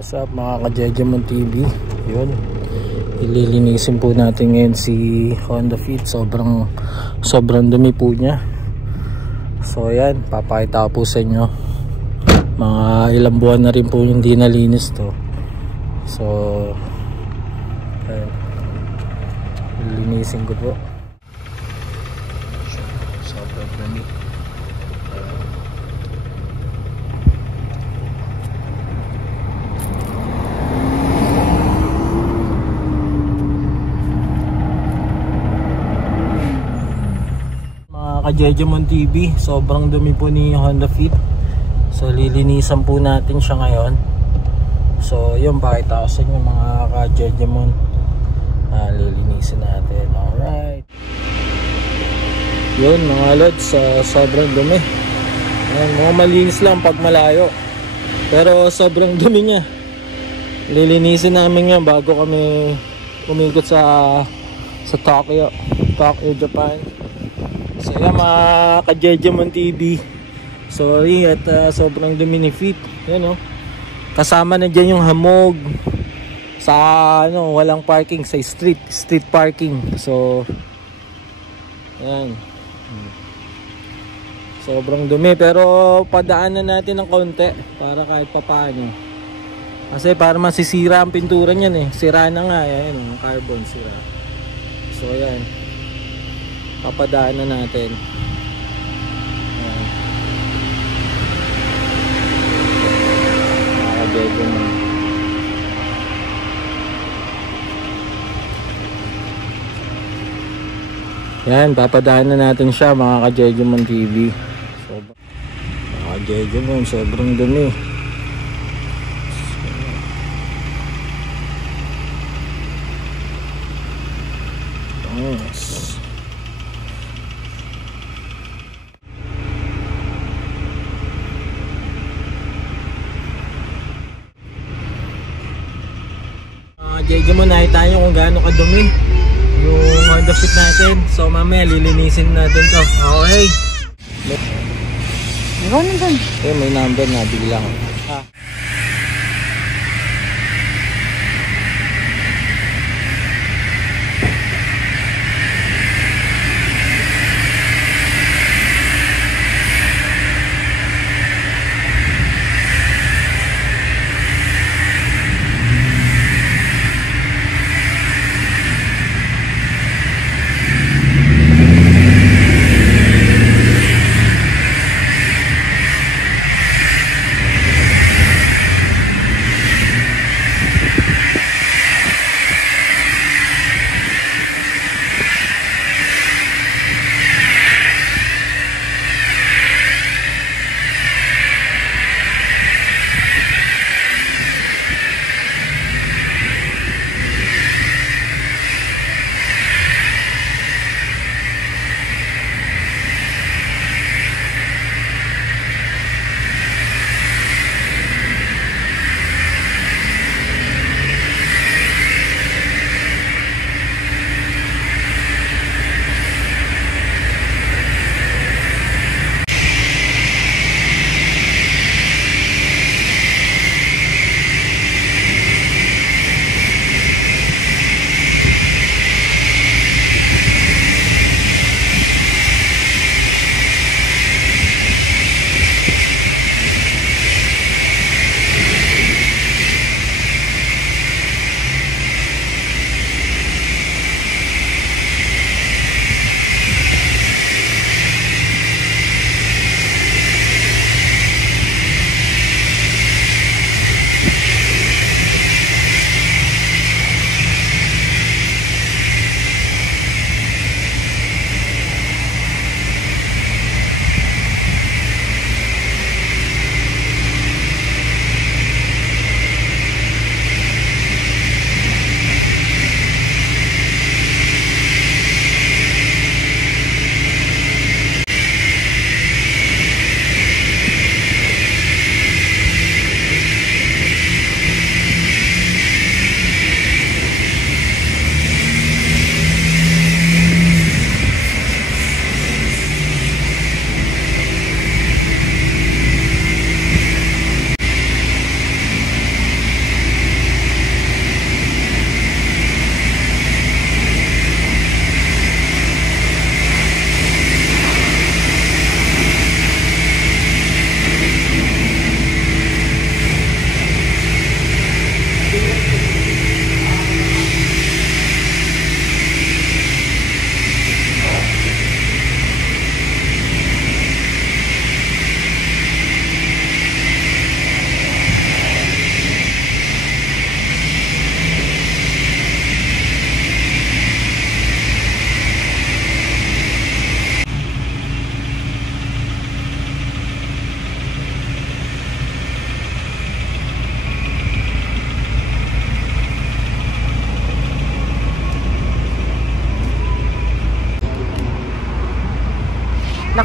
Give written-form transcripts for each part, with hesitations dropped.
What's up mga ka-Jejemon TV? Yun, ililinisin po natin ngayon si Honda Fit. Sobrang dumi po niya. So yan, papakita ko po sa inyo. Mga ilang buwan na rin po hindi nalinis to. So yan, ililinisin ko po. Sobrang dumi. Jejemon TV, sobrang dumi po ni Honda Fit. So lilinisan po natin siya ngayon. So yun, pakita ko sa inyo mga ka-Jejemon. Lilinisin natin. Alright, yun mga lods, sobrang dumi. Mga malinis lang pag malayo, pero sobrang dumi niya. Lilinisin namin yan bago kami umikot sa Tokyo, Japan. So yan mga ka-Jejemon TV, sorry at sobrang dumi ni Fit. Yan, kasama na dyan yung hamog sa walang parking sa street parking. So yan, sobrang dumi, pero padaanan natin ng kaunti para kahit papaano, kasi para masisira ang pintura niyan sira na nga yan, carbon sira. So yan, papadaanan natin. Yan, papadaanan natin siya mga ka-Jejemon TV. Mga ka-Jejemon, sobrang dumi. Yes. Jejemon, nakita nyo kung gaano kadumi yung Honda Fit natin. So mamaya lilinisin natin to. Okay, meron na dun. May number na biglang.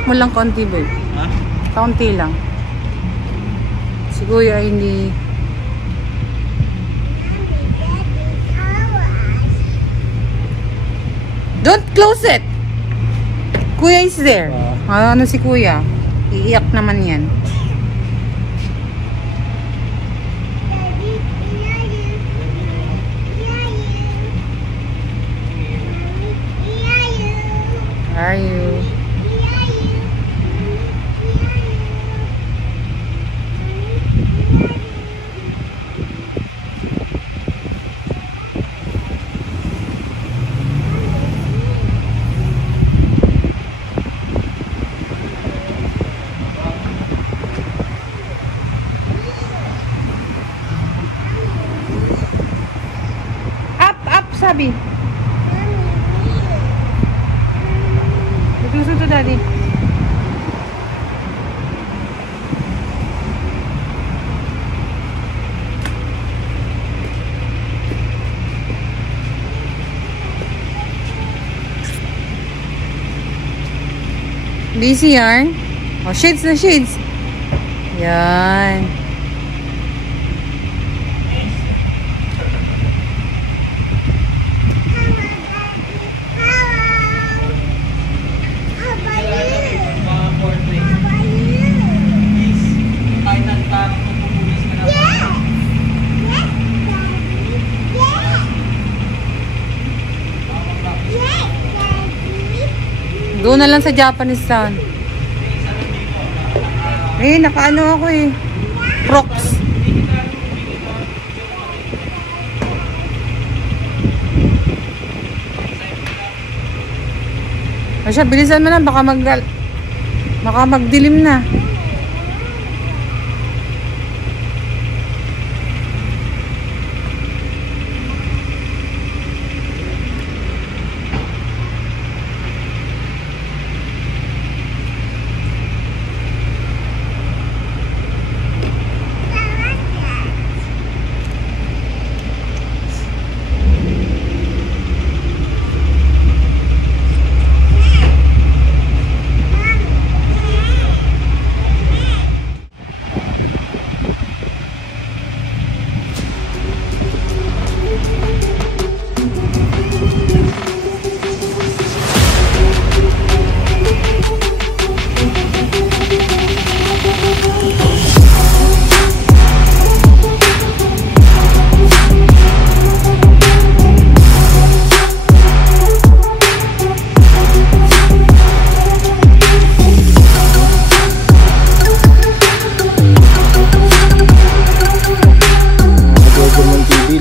mo lang konti, babe. Ha? Kaunti lang. Si Kuya ay hindi... Don't close it! Kuya is there. Ano si Kuya? Iiyak naman yan. Are you? Up, sabi. Listen to Daddy. Busy yarn. Oh, shades na shades. Yan. Doon na lang sa Japanese town. Eh, nakaano ako eh. Crocs. Masya, bilisan mo na. Baka magdilim na.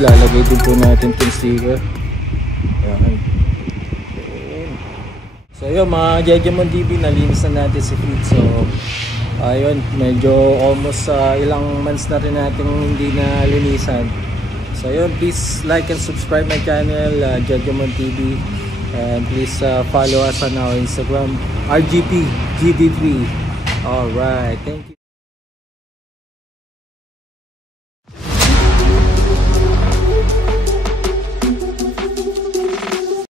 Lalagay din po natin itong sticker. Ayan. So yun, mga Jejemon TV, nalinis na natin si feed. So ayun, medyo almost ilang months na rin natin hindi na linisan. So yun, please like and subscribe my channel, Jejemon TV, and please follow us on our Instagram, RGP GD3. Alright, thank you.